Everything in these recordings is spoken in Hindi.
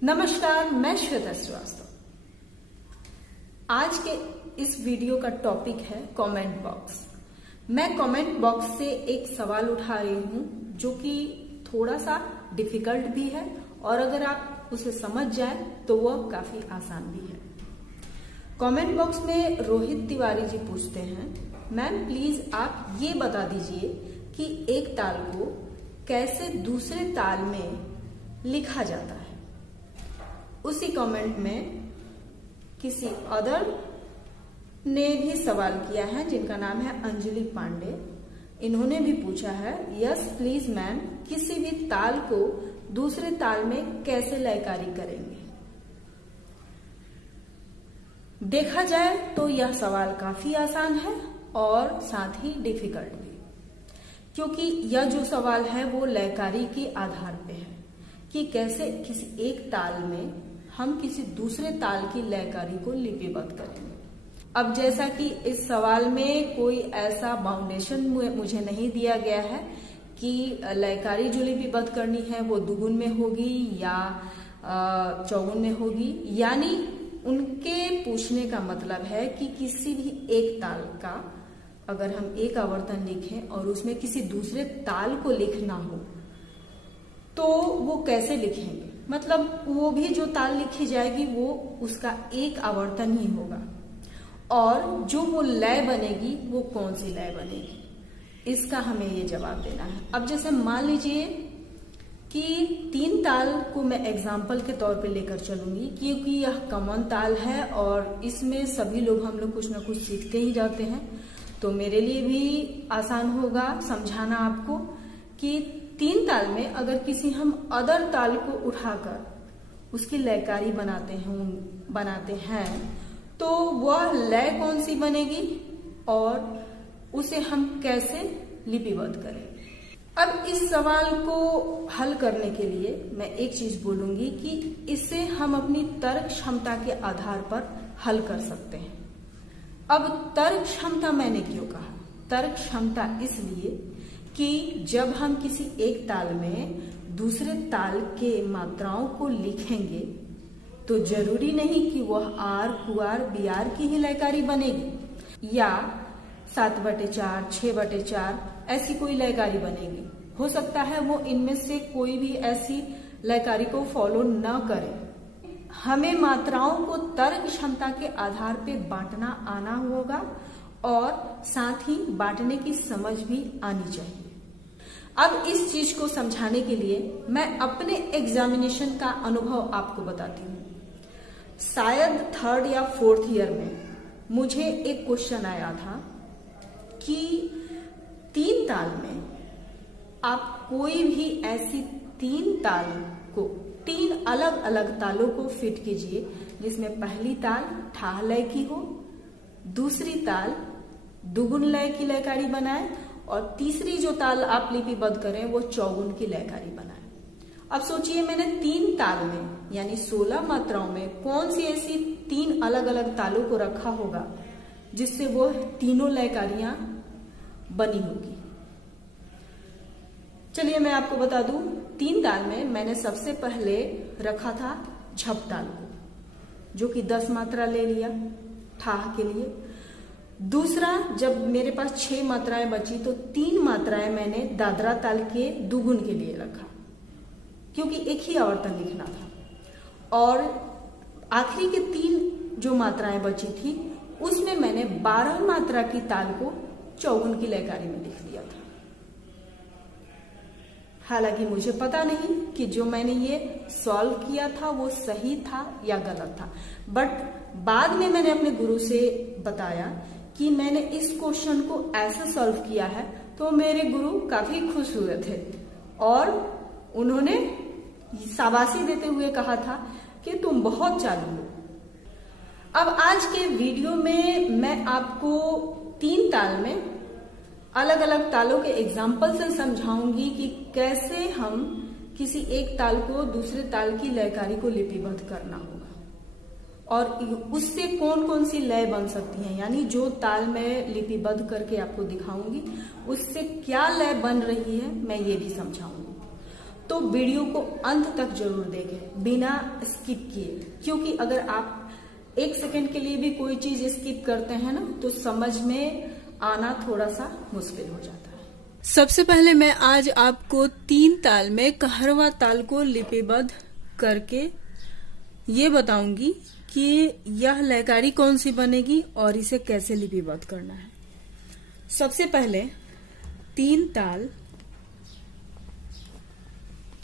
नमस्कार, मैं श्वेता श्रीवास्तव। आज के इस वीडियो का टॉपिक है कमेंट बॉक्स। मैं कमेंट बॉक्स से एक सवाल उठा रही हूं जो कि थोड़ा सा डिफिकल्ट भी है और अगर आप उसे समझ जाए तो वह काफी आसान भी है। कमेंट बॉक्स में रोहित तिवारी जी पूछते हैं, मैम प्लीज आप ये बता दीजिए कि एक ताल को कैसे दूसरे ताल में लिखा जाता है। उसी कमेंट में किसी अदर ने भी सवाल किया है जिनका नाम है अंजलि पांडे। इन्होंने भी पूछा है, यस प्लीज मैम, किसी भी ताल को दूसरे ताल में कैसे लयकारी करेंगे। देखा जाए तो यह सवाल काफी आसान है और साथ ही डिफिकल्ट भी, क्योंकि यह जो सवाल है वो लयकारी के आधार पे है कि कैसे किसी एक ताल में हम किसी दूसरे ताल की लयकारी को लिपिबद्ध करेंगे। अब जैसा कि इस सवाल में कोई ऐसा बाउंडेशन मुझे नहीं दिया गया है कि लयकारी जो लिपिबद्ध करनी है वो दुगुन में होगी या चौगुन में होगी, यानी उनके पूछने का मतलब है कि किसी भी एक ताल का अगर हम एक आवर्तन लिखें और उसमें किसी दूसरे ताल को लिखना हो तो वो कैसे लिखेंगे। मतलब वो भी जो ताल लिखी जाएगी वो उसका एक आवर्तन ही होगा और जो वो लय बनेगी वो कौन सी लय बनेगी, इसका हमें ये जवाब देना है। अब जैसे मान लीजिए कि 3 ताल को मैं एग्जाम्पल के तौर पे लेकर चलूंगी, क्योंकि यह कॉमन ताल है और इसमें सभी लोग हम लोग कुछ ना कुछ सीखते ही जाते हैं, तो मेरे लिए भी आसान होगा समझाना आपको कि 3 ताल में अगर किसी हम अदर ताल को उठाकर उसकी लयकारी बनाते हैं तो वह लय कौन सी बनेगी और उसे हम कैसे लिपिबद्ध करें। अब इस सवाल को हल करने के लिए मैं एक चीज बोलूंगी कि इसे हम अपनी तर्क क्षमता के आधार पर हल कर सकते हैं। अब तर्क क्षमता मैंने क्यों कहा? तर्क क्षमता इसलिए कि जब हम किसी एक ताल में दूसरे ताल के मात्राओं को लिखेंगे तो जरूरी नहीं कि वह आर, कुआर, बियार की ही लयकारी बनेगी या 7/4, 6/4 ऐसी कोई लयकारी बनेगी। हो सकता है वो इनमें से कोई भी ऐसी लयकारी को फॉलो न करे। हमें मात्राओं को तर्क क्षमता के आधार पे बांटना आना होगा और साथ ही बांटने की समझ भी आनी चाहिए। अब इस चीज को समझाने के लिए मैं अपने एग्जामिनेशन का अनुभव आपको बताती हूँ। शायद 3rd या 4th ईयर में मुझे एक क्वेश्चन आया था कि 3 ताल में आप कोई भी ऐसी 3 ताल को 3 अलग अलग तालों को फिट कीजिए जिसमें पहली ताल ठाह लय की हो, दूसरी ताल दुगुन लय की लयकारी बनाए और तीसरी जो ताल आप लिपिबद्ध करें वो चौगुन की लयकारी बनाए। अब सोचिए मैंने 3 ताल में यानी 16 मात्राओं में कौन सी ऐसी 3 अलग अलग तालों को रखा होगा जिससे वो तीनों लयकारियां बनी होगी। चलिए मैं आपको बता दूं, 3 ताल में मैंने सबसे पहले रखा था झप ताल को जो कि 10 मात्रा ले लिया ठाह के लिए। दूसरा, जब मेरे पास 6 मात्राएं बची तो 3 मात्राएं मैंने दादरा ताल के दुगुन के लिए रखा क्योंकि एक ही आवर्तन लिखना था। और आखिरी के 3 जो मात्राएं बची थी उसमें मैंने 12 मात्रा की ताल को चौगुन की लयकारी में लिख दिया था। हालांकि मुझे पता नहीं कि जो मैंने ये सॉल्व किया था वो सही था या गलत था, बट बाद में मैंने अपने गुरु से बताया कि मैंने इस क्वेश्चन को ऐसे सॉल्व किया है, तो मेरे गुरु काफी खुश हुए थे और उन्होंने शाबाशी देते हुए कहा था कि तुम बहुत चालू हो। अब आज के वीडियो में मैं आपको 3 ताल में अलग अलग तालों के एग्जाम्पल से समझाऊंगी कि कैसे हम किसी एक ताल को दूसरे ताल की लयकारी को लिपिबद्ध करना होगा और उससे कौन कौन सी लय बन सकती हैं, यानी जो ताल मैं लिपिबद्ध करके आपको दिखाऊंगी उससे क्या लय बन रही है मैं ये भी समझाऊंगी। तो वीडियो को अंत तक जरूर देखें बिना स्किप किए, क्योंकि अगर आप 1 सेकंड के लिए भी कोई चीज स्किप करते हैं ना तो समझ में आना थोड़ा सा मुश्किल हो जाता है। सबसे पहले मैं आज आपको 3 ताल में कहरवा ताल को लिपिबद्ध करके ये बताऊंगी कि यह लयकारी कौन सी बनेगी और इसे कैसे लिपिबद्ध करना है। सबसे पहले 3 ताल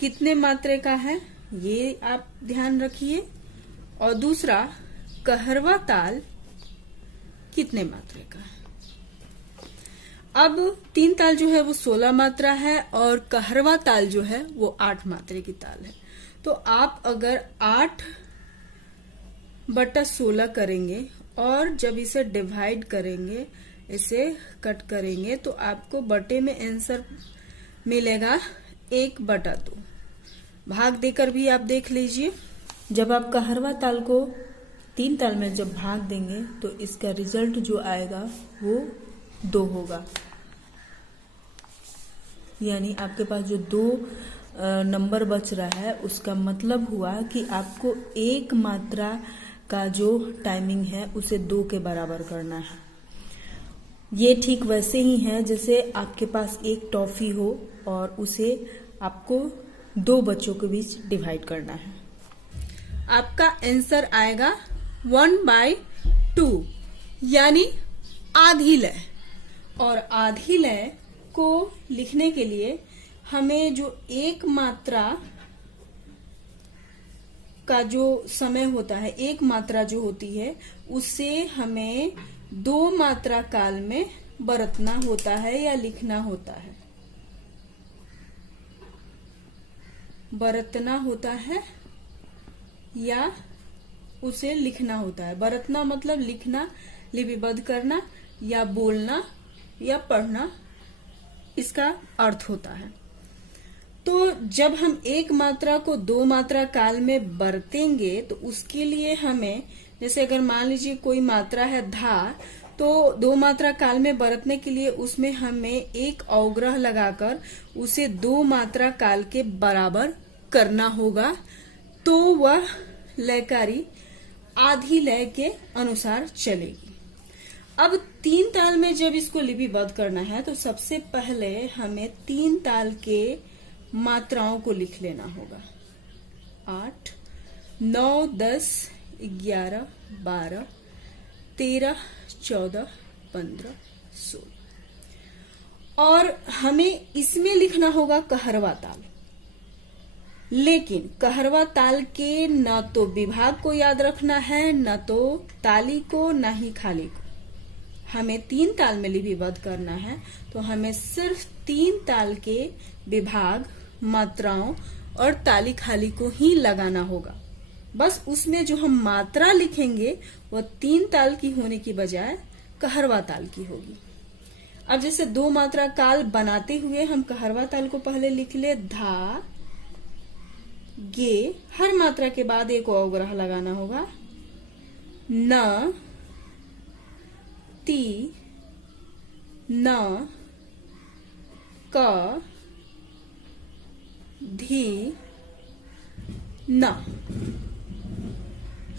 कितने मात्रे का है ये आप ध्यान रखिए, और दूसरा कहरवा ताल कितने मात्रे का है। अब 3 ताल जो है वो 16 मात्रा है और कहरवा ताल जो है वो 8 मात्रे की ताल है। तो आप अगर 8/16 करेंगे और जब इसे डिवाइड करेंगे, इसे कट करेंगे, तो आपको बटे में आंसर मिलेगा 1/2। भाग देकर भी आप देख लीजिए। जब आप कहरवा ताल को 3 ताल में जब भाग देंगे तो इसका रिजल्ट जो आएगा वो 2 होगा, यानी आपके पास जो 2 नंबर बच रहा है उसका मतलब हुआ कि आपको 1 मात्रा का जो टाइमिंग है उसे 2 के बराबर करना है। ये ठीक वैसे ही है जैसे आपके पास एक टॉफी हो और उसे आपको 2 बच्चों के बीच डिवाइड करना है। आपका आंसर आएगा 1/2, यानी आधी लय। और आधी लय को लिखने के लिए हमें जो 1 मात्रा का जो समय होता है, 1 मात्रा जो होती है उसे हमें 2 मात्रा काल में बरतना होता है या लिखना होता है, बरतना होता है या उसे लिखना होता है। बरतना मतलब लिखना, लिपिबद्ध करना या बोलना या पढ़ना, इसका अर्थ होता है। तो जब हम 1 मात्रा को 2 मात्रा काल में बरतेंगे तो उसके लिए हमें, जैसे अगर मान लीजिए कोई मात्रा है धा, तो 2 मात्रा काल में बरतने के लिए उसमें हमें एक अवग्रह लगाकर उसे 2 मात्रा काल के बराबर करना होगा, तो वह लयकारी आधी लय के अनुसार चलेगी। अब 3 ताल में जब इसको लिपिबद्ध करना है तो सबसे पहले हमें 3 ताल के मात्राओं को लिख लेना होगा। 8, 9, 10, 11, 12, 13, 14, 15, 16 और हमें इसमें लिखना होगा कहरवा ताल। लेकिन कहरवा ताल के न तो विभाग को याद रखना है, न तो ताली को, न ही खाली को। हमें 3 ताल में लिपिबद्ध करना है तो हमें सिर्फ 3 ताल के विभाग, मात्राओं और ताली खाली को ही लगाना होगा। बस उसमें जो हम मात्रा लिखेंगे वह 3 ताल की होने की बजाय कहरवा ताल की होगी। अब जैसे 2 मात्रा काल बनाते हुए हम कहरवा ताल को पहले लिख ले, धा, गे, हर मात्रा के बाद एक अवग्रह लगाना होगा, न, ती, न, क, धी, न।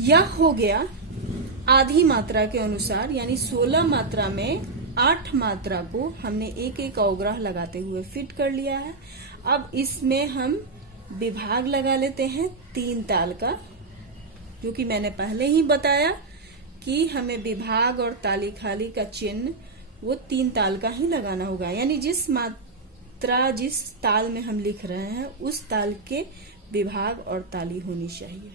यह हो गया आधी मात्रा के अनुसार, यानी 16 मात्रा में 8 मात्रा को हमने एक एक अवग्रह लगाते हुए फिट कर लिया है। अब इसमें हम विभाग लगा लेते हैं 3 ताल का, जो कि मैंने पहले ही बताया कि हमें विभाग और ताली खाली का चिन्ह वो 3 ताल का ही लगाना होगा, यानी जिस मात्रा, जिस ताल में हम लिख रहे हैं उस ताल के विभाग और ताली होनी चाहिए।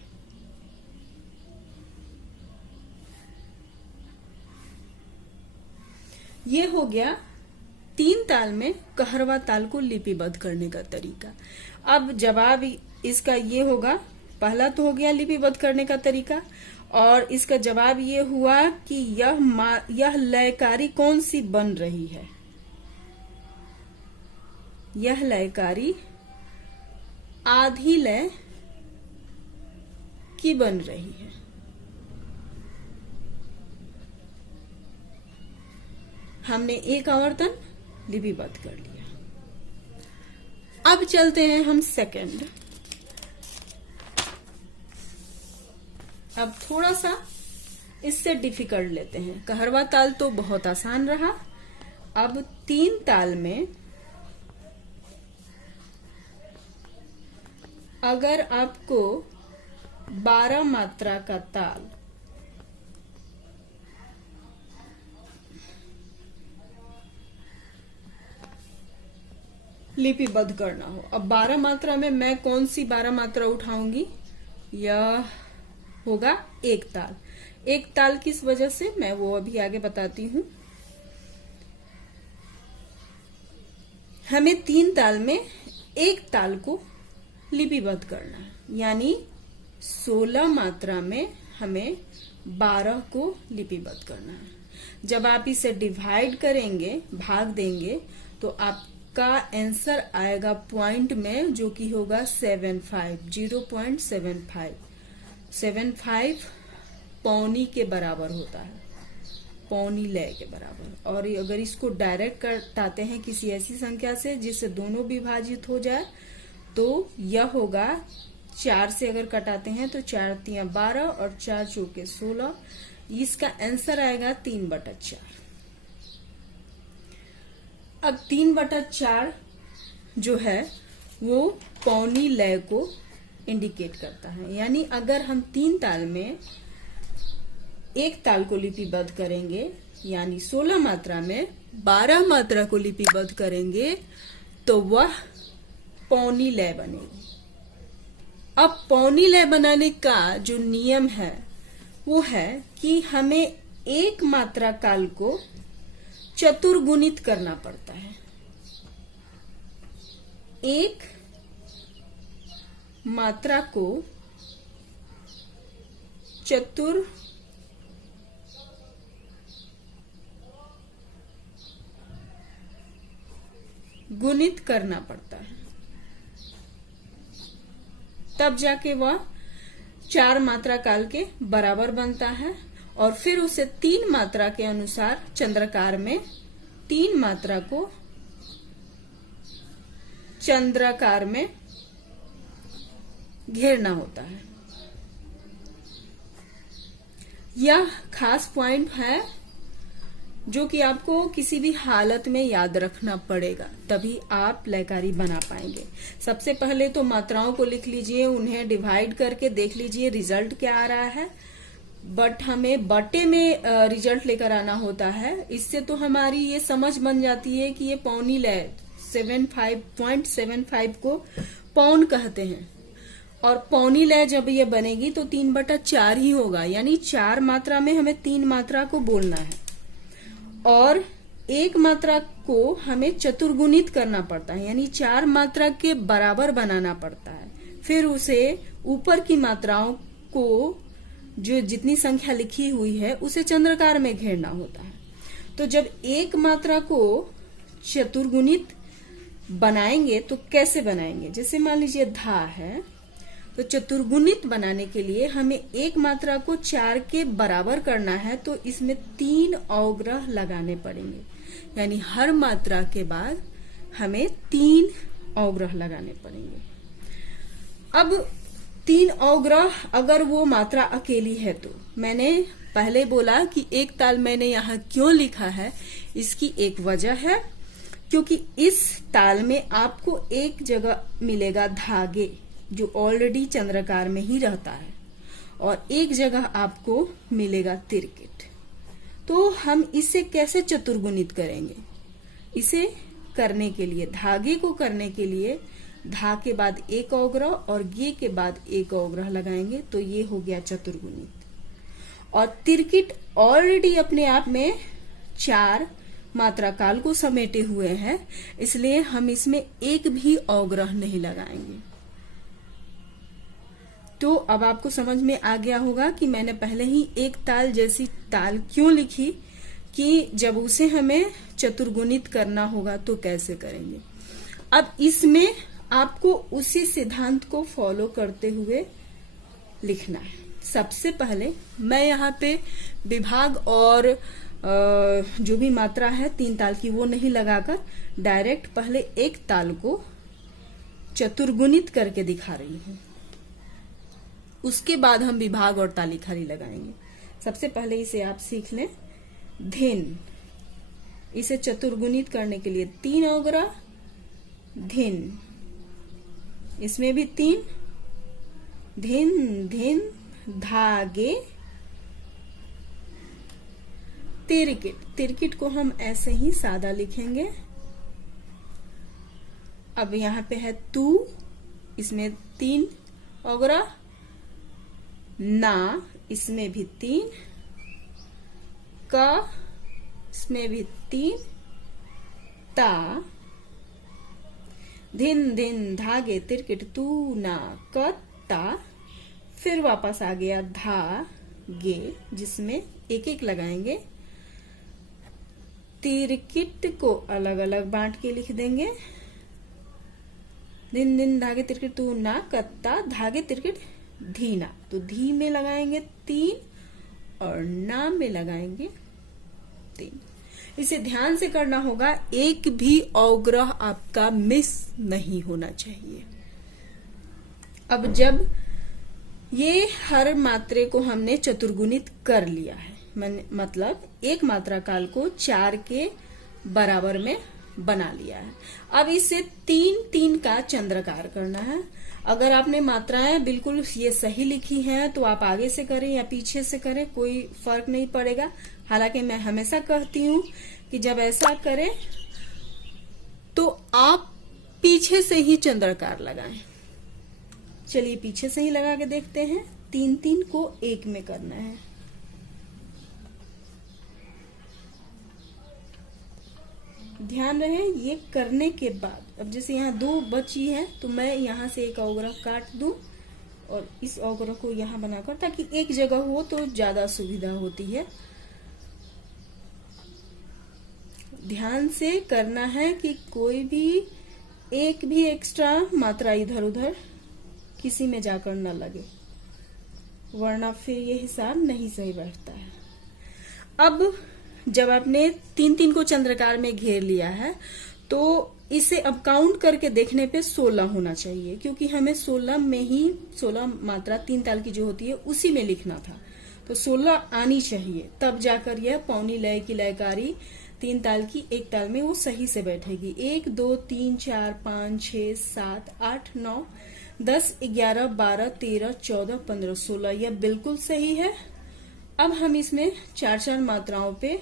ये हो गया 3 ताल में कहरवा ताल को लिपिबद्ध करने का तरीका। अब जवाब इसका ये होगा, पहला तो हो गया लिपिबद्ध करने का तरीका, और इसका जवाब ये हुआ कि यह लयकारी कौन सी बन रही है। यह लयकारी आधी लय की बन रही है। हमने एक आवर्तन लिपिबद्ध कर लिया। अब चलते हैं हम सेकंड। अब थोड़ा सा इससे डिफिकल्ट लेते हैं। कहरवा ताल तो बहुत आसान रहा। अब 3 ताल में अगर आपको 12 मात्रा का ताल लिपिबद्ध करना हो, अब 12 मात्रा में मैं कौन सी 12 मात्रा उठाऊंगी? यह होगा एक ताल। एक ताल किस वजह से, मैं वो अभी आगे बताती हूं। हमें 3 ताल में एक ताल को लिपिबद्ध करना है, यानी 16 मात्रा में हमें 12 को लिपिबद्ध करना है। जब आप इसे डिवाइड करेंगे, भाग देंगे, तो आपका आंसर आएगा पॉइंट में, जो कि होगा 0.75। 75 पौनी के बराबर होता है, पौनी लय के बराबर। और अगर इसको डायरेक्ट कटाते हैं किसी ऐसी संख्या से जिससे दोनों विभाजित हो जाए, तो यह होगा 4 से अगर कटाते हैं तो 4 तिया 12 और 4 चौके 16। इसका आंसर आएगा 3/4। अब 3/4 जो है वो पौनी लय को इंडिकेट करता है, यानी अगर हम 3 ताल में एक ताल को लिपिबद्ध करेंगे, यानी 16 मात्रा में 12 मात्रा को लिपिबद्ध करेंगे, तो वह पौनी लय बनेगी। अब पौनी लय बनाने का जो नियम है वो है कि हमें एक मात्रा काल को चतुर्गुणित करना पड़ता है। एक मात्रा को चतुर्गुणित करना पड़ता है, तब जाके वह 4 मात्रा काल के बराबर बनता है। और फिर उसे 3 मात्रा के अनुसार चंद्राकार में 3 मात्रा को चंद्राकार में घेरना होता है। यह खास पॉइंट है जो कि आपको किसी भी हालत में याद रखना पड़ेगा, तभी आप लयकारी बना पाएंगे। सबसे पहले तो मात्राओं को लिख लीजिए, उन्हें डिवाइड करके देख लीजिए रिजल्ट क्या आ रहा है। बट हमें बटे में रिजल्ट लेकर आना होता है। इससे तो हमारी ये समझ बन जाती है कि ये पौनी लय 0.75 को पौन कहते हैं। और पौनी लय जब ये बनेगी तो 3/4 ही होगा, यानी 4 मात्रा में हमें 3 मात्रा को बोलना है और एक मात्रा को हमें चतुर्गुणित करना पड़ता है, यानी 4 मात्रा के बराबर बनाना पड़ता है। फिर उसे ऊपर की मात्राओं को, जो जितनी संख्या लिखी हुई है, उसे चंद्राकार में घेरना होता है। तो जब एक मात्रा को चतुर्गुणित बनाएंगे तो कैसे बनाएंगे? जैसे मान लीजिए धा है, तो चतुर्गुणित बनाने के लिए हमें एक मात्रा को 4 के बराबर करना है, तो इसमें 3 अवग्रह लगाने पड़ेंगे, यानी हर मात्रा के बाद हमें 3 अवग्रह लगाने पड़ेंगे। अब 3 अवग्रह अगर वो मात्रा अकेली है, तो मैंने पहले बोला कि एक ताल मैंने यहाँ क्यों लिखा है, इसकी एक वजह है, क्योंकि इस ताल में आपको एक जगह मिलेगा धागे जो ऑलरेडी चंद्राकार में ही रहता है, और एक जगह आपको मिलेगा तिरकिट। तो हम इसे कैसे चतुर्गुणित करेंगे? इसे करने के लिए, धागे को करने के लिए, धा के बाद एक अवग्रह और गे के बाद एक अवग्रह लगाएंगे, तो ये हो गया चतुर्गुणित। और तिरकिट ऑलरेडी अपने आप में 4 मात्रा काल को समेटे हुए हैं, इसलिए हम इसमें एक भी अवग्रह नहीं लगाएंगे। तो अब आपको समझ में आ गया होगा कि मैंने पहले ही एक ताल जैसी ताल क्यों लिखी, कि जब उसे हमें चतुर्गुणित करना होगा तो कैसे करेंगे। अब इसमें आपको उसी सिद्धांत को फॉलो करते हुए लिखना है। सबसे पहले मैं यहाँ पे विभाग और जो भी मात्रा है 3 ताल की वो नहीं लगाकर डायरेक्ट पहले एक ताल को चतुर्गुणित करके दिखा रही हूं। उसके बाद हम विभाग और ताली खाली लगाएंगे। सबसे पहले इसे आप सीख लें। धिन, इसे चतुर्गुणित करने के लिए 3 औगरा, धिन, इसमें भी 3, धिन धिन, धागे, तिरकिट, तिरकिट को हम ऐसे ही सादा लिखेंगे। अब यहां पे है तू, इसमें 3 औगरा, ना, इसमें भी 3, का, इसमें भी 3, ता, धिन धिन, धागे, तिरकिट, तू, ना, क, ता, फिर वापस आ गया धा, गे, जिसमें एक एक लगाएंगे। तिरकिट को अलग अलग बांट के लिख देंगे। दिन दिन, धागे, तिरकिट, तू, ना, कत्ता, धागे, तिरकिट, धीना। तो धी में लगाएंगे 3 और ना में लगाएंगे 3। इसे ध्यान से करना होगा, एक भी अवग्रह आपका मिस नहीं होना चाहिए। अब जब ये हर मात्रे को हमने चतुर्गुणित कर लिया है, मतलब एक मात्रा काल को 4 के बराबर में बना लिया है। अब इसे 3-3 का चंद्राकार करना है। अगर आपने मात्राएं बिल्कुल ये सही लिखी हैं तो आप आगे से करें या पीछे से करें, कोई फर्क नहीं पड़ेगा। हालांकि मैं हमेशा कहती हूं कि जब ऐसा करें तो आप पीछे से ही चंद्राकार लगाएं। चलिए पीछे से ही लगा के देखते हैं। 3-3 को 1 में करना है। ध्यान रहे, ये करने के बाद अब जैसे यहाँ 2 बची है तो मैं यहाँ से एक औगरा काट दूं और इस औगरा को यहाँ बनाकर, ताकि एक जगह हो तो ज्यादा सुविधा होती है। ध्यान से करना है कि कोई भी एक भी एक्स्ट्रा मात्रा इधर उधर किसी में जाकर न लगे, वरना फिर ये हिसाब नहीं सही बैठता है। अब जब आपने 3-3 को चंद्राकार में घेर लिया है तो इसे अब काउंट करके देखने पे 16 होना चाहिए, क्योंकि हमें 16 में ही 16 मात्रा 3 ताल की जो होती है उसी में लिखना था। तो 16 आनी चाहिए, तब जाकर यह पौनी लय की लयकारी 3 ताल की एक ताल में वो सही से बैठेगी। 1 2 3 4 5 6 7 8 9 10 11 12 13 14 15 16, यह बिल्कुल सही है। अब हम इसमें 4-4 मात्राओं पे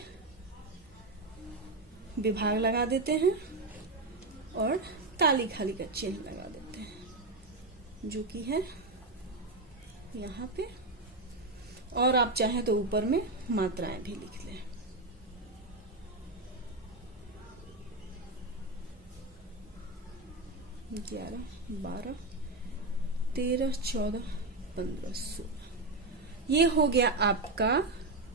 विभाग लगा देते हैं और ताली खाली का चिन्ह लगा देते हैं, जो कि है यहाँ पे। और आप चाहें तो ऊपर में मात्राएं भी लिख लें। ग्यारह, 12, 13, 14, 15, 16। ये हो गया आपका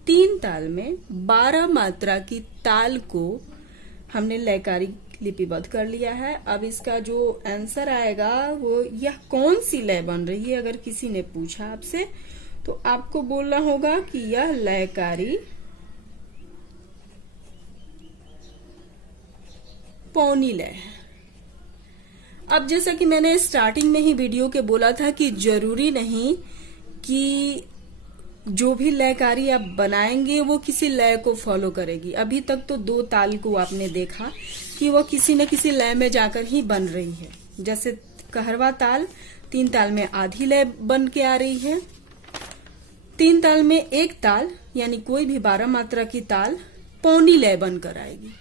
3 ताल में 12 मात्रा की ताल को हमने लयकारी लिपिबद्ध कर लिया है। अब इसका जो आंसर आएगा वो यह कौन सी लय बन रही है, अगर किसी ने पूछा आपसे तो आपको बोलना होगा कि यह लयकारी पौनी लय है। अब जैसा कि मैंने स्टार्टिंग में ही वीडियो के बोला था कि जरूरी नहीं कि जो भी लयकारी आप बनाएंगे वो किसी लय को फॉलो करेगी। अभी तक तो 2 ताल को आपने देखा कि वो किसी न किसी लय में जाकर ही बन रही है। जैसे कहरवा ताल 3 ताल में आधी लय बन के आ रही है, 3 ताल में एक ताल यानी कोई भी 12 मात्रा की ताल पौनी लय बनकर आएगी।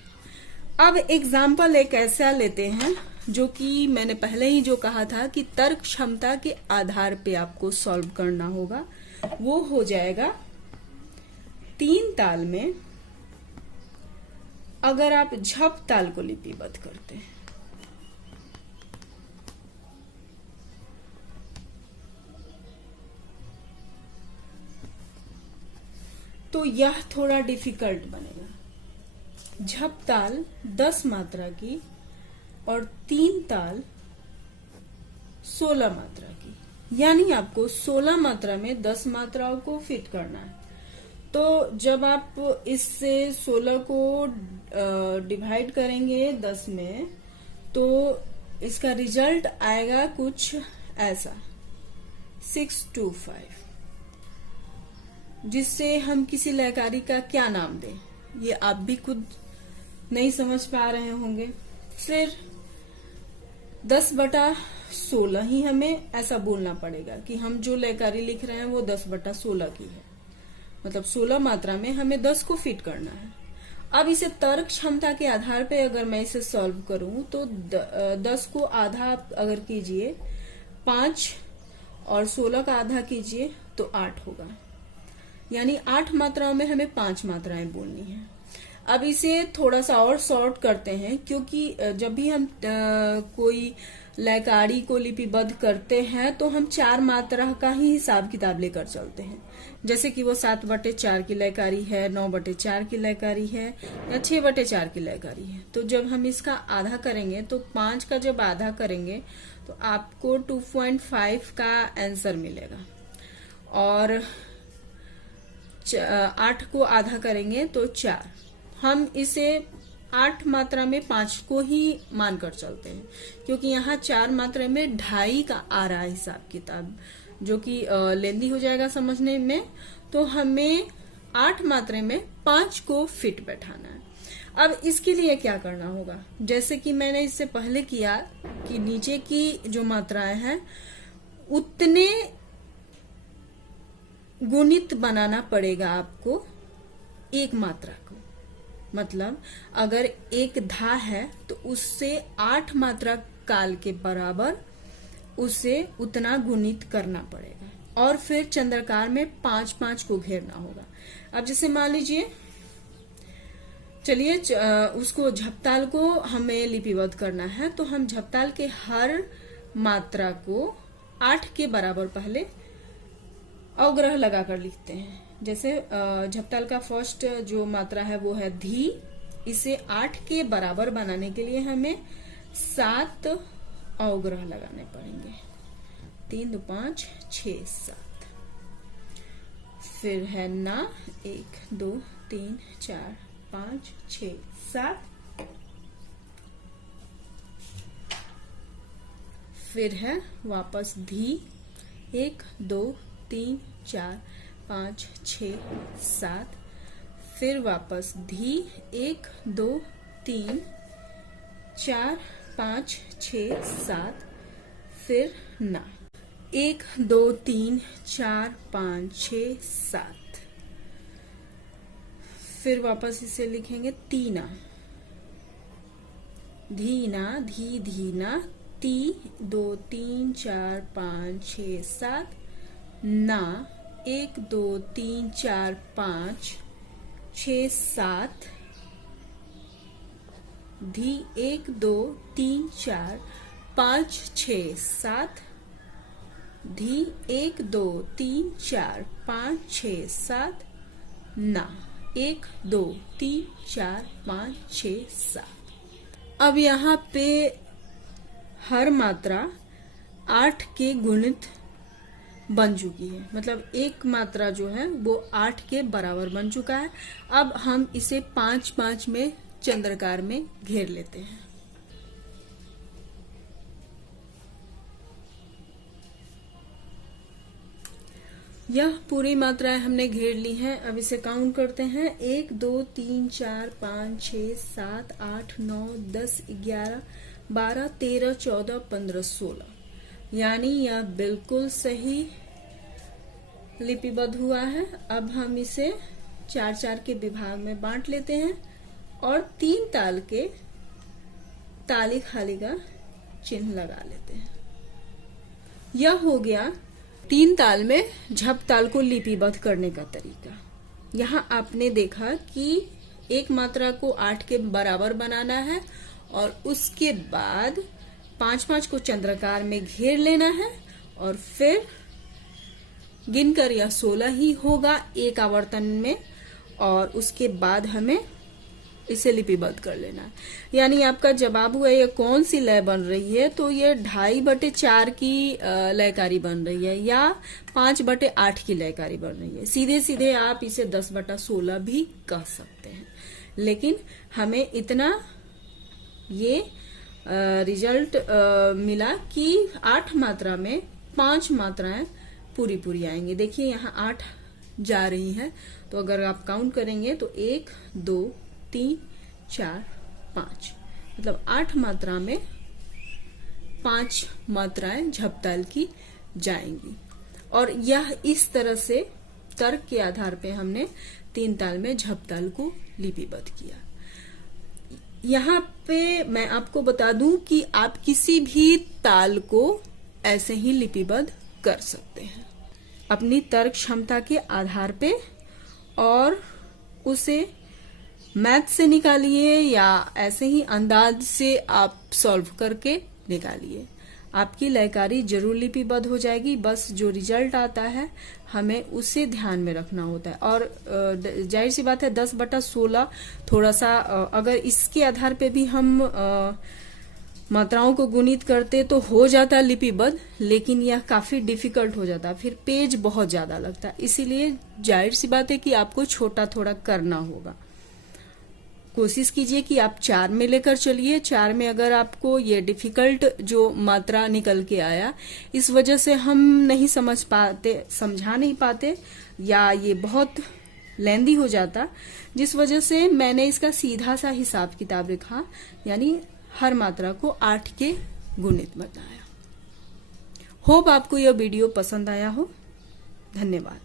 अब एग्जाम्पल एक ऐसा लेते हैं जो कि मैंने पहले ही जो कहा था कि तर्क क्षमता के आधार पे आपको सॉल्व करना होगा। वो हो जाएगा 3 ताल में अगर आप झप ताल को लिपिबद्ध करते हैं तो यह थोड़ा डिफिकल्ट बनेगा। झप ताल 10 मात्रा की और 3 ताल 16 मात्रा की, यानी आपको 16 मात्रा में 10 मात्राओं को फिट करना है। तो जब आप इससे 16 को डिवाइड करेंगे 10 में तो इसका रिजल्ट आएगा कुछ ऐसा 625, जिससे हम किसी लयकारी का क्या नाम दें ये आप भी खुद नहीं समझ पा रहे होंगे। फिर 10/16 ही हमें ऐसा बोलना पड़ेगा कि हम जो लयकारी लिख रहे हैं वो 10/16 की है, मतलब 16 मात्रा में हमें 10 को फिट करना है। अब इसे तर्क क्षमता के आधार पे अगर मैं इसे सॉल्व करूं तो 10 को आधा अगर कीजिए 5 और 16 का आधा कीजिए तो 8 होगा, यानी 8 मात्राओं में हमें 5 मात्राएं बोलनी है। अब इसे थोड़ा सा और सॉर्ट करते हैं, क्योंकि जब भी हम कोई लयकारी को लिपिबद्ध करते हैं तो हम 4 मात्रा का ही हिसाब किताब लेकर चलते हैं, जैसे कि वो 7/4 की लयकारी है, 9/4 की लयकारी है या 6/4 की लयकारी है। तो जब हम इसका आधा करेंगे तो 5 का जब आधा करेंगे तो आपको 2.5 का आंसर मिलेगा, और 8 को आधा करेंगे तो 4। हम इसे 8 मात्रा में 5 को ही मानकर चलते हैं, क्योंकि यहाँ 4 मात्रा में 2.5 का आ रहा है हिसाब किताब, जो कि लेंदी हो जाएगा समझने में। तो हमें 8 मात्रा में 5 को फिट बैठाना है। अब इसके लिए क्या करना होगा, जैसे कि मैंने इससे पहले किया कि नीचे की जो मात्राएं हैं उतने गुणित बनाना पड़ेगा आपको एक मात्रा को। मतलब अगर एक धा है तो उससे 8 मात्रा काल के बराबर उसे उतना गुणित करना पड़ेगा, और फिर चंद्रकार में 5-5 को घेरना होगा। अब जैसे मान लीजिए, चलिए उसको झपताल को हमें लिपिबद्ध करना है, तो हम झपताल के हर मात्रा को 8 के बराबर पहले अवग्रह लगाकर लिखते हैं। जैसे झपताल का फर्स्ट जो मात्रा है वो है धी। इसे 8 के बराबर बनाने के लिए हमें 7 अवग्रह लगाने पड़ेंगे। 3, 2, 5, 6, 7। फिर है ना 1, 2, 3, 4, 5, 6, 7। फिर है वापस धी 1, 2, 3, 4, 5, 6, 7। फिर वापस धी 1, 2, 3, 4, 5, 6, 7। फिर ना 1, 2, 3, 4, 5, 6, 7। फिर वापस इसे लिखेंगे तीना, धीना, धी धीना, ती 2, 3, 4, 5, 6, 7। ना 1, 2, 3, 4, 5, 6, 7। धी 1, 2, 3, 4, 5, 6, 7। धी 1, 2, 3, 4, 5, 6, 7। ना 1, 2, 3, 4, 5, 6, 7। अब यहाँ पे हर मात्रा 8 के गुणित बन चुकी है, मतलब एक मात्रा जो है वो 8 के बराबर बन चुका है। अब हम इसे 5-5 में चंद्रकार में घेर लेते हैं। यह पूरी मात्राएं हमने घेर ली हैं। अब इसे काउंट करते हैं। 1, 2, 3, 4, 5, 6, 7, 8, 9, 10, 11, 12, 13, 14, 15, 16। यानी यह बिल्कुल सही लिपिबद्ध हुआ है। अब हम इसे 4-4 के विभाग में बांट लेते हैं और 3 ताल के ताली खाली का चिन्ह लगा लेते हैं। यह हो गया 3 ताल में झप ताल को लिपिबद्ध करने का तरीका। यहाँ आपने देखा कि एक मात्रा को 8 के बराबर बनाना है और उसके बाद 5-5 को चंद्राकार में घेर लेना है और फिर गिनकर यह 16 ही होगा एक आवर्तन में, और उसके बाद हमें इसे लिपिबद्ध कर लेना है। यानी आपका जवाब हुआ ये कौन सी लय बन रही है, तो ये 2.5/4 की लयकारी बन रही है या 5/8 की लयकारी बन रही है। सीधे सीधे आप इसे 10/16 भी कह सकते हैं, लेकिन हमें इतना ये रिजल्ट मिला कि 8 मात्रा में 5 मात्राएं पूरी पूरी आएंगी। देखिए यहाँ 8 जा रही हैं, तो अगर आप काउंट करेंगे तो 1 2 3 4 5, मतलब 8 मात्रा में 5 मात्राएं झपताल की जाएंगी। और यह इस तरह से तर्क के आधार पे हमने 3 ताल में झपताल को लिपिबद्ध किया। यहाँ पे मैं आपको बता दूं कि आप किसी भी ताल को ऐसे ही लिपिबद्ध कर सकते हैं अपनी तर्क क्षमता के आधार पे, और उसे मैथ से निकालिए या ऐसे ही अंदाज से आप सॉल्व करके निकालिए। आपकी लयकारी जरूर लिपिबद्ध हो जाएगी, बस जो रिजल्ट आता है हमें उसे ध्यान में रखना होता है। और जाहिर सी बात है 10/16 थोड़ा सा अगर इसके आधार पे भी हम मात्राओं को गुणित करते तो हो जाता लिपिबद्ध, लेकिन यह काफी डिफिकल्ट हो जाता, फिर पेज बहुत ज्यादा लगता। इसीलिए जाहिर सी बात है कि आपको छोटा थोड़ा करना होगा। कोशिश कीजिए कि आप 4 में लेकर चलिए। 4 में अगर आपको ये डिफिकल्ट जो मात्रा निकल के आया, इस वजह से हम नहीं समझा नहीं पाते, या ये बहुत लेंदी हो जाता, जिस वजह से मैंने इसका सीधा सा हिसाब किताब लिखा, यानी हर मात्रा को 8 के गुणित बताया। होप आपको यह वीडियो पसंद आया हो। धन्यवाद।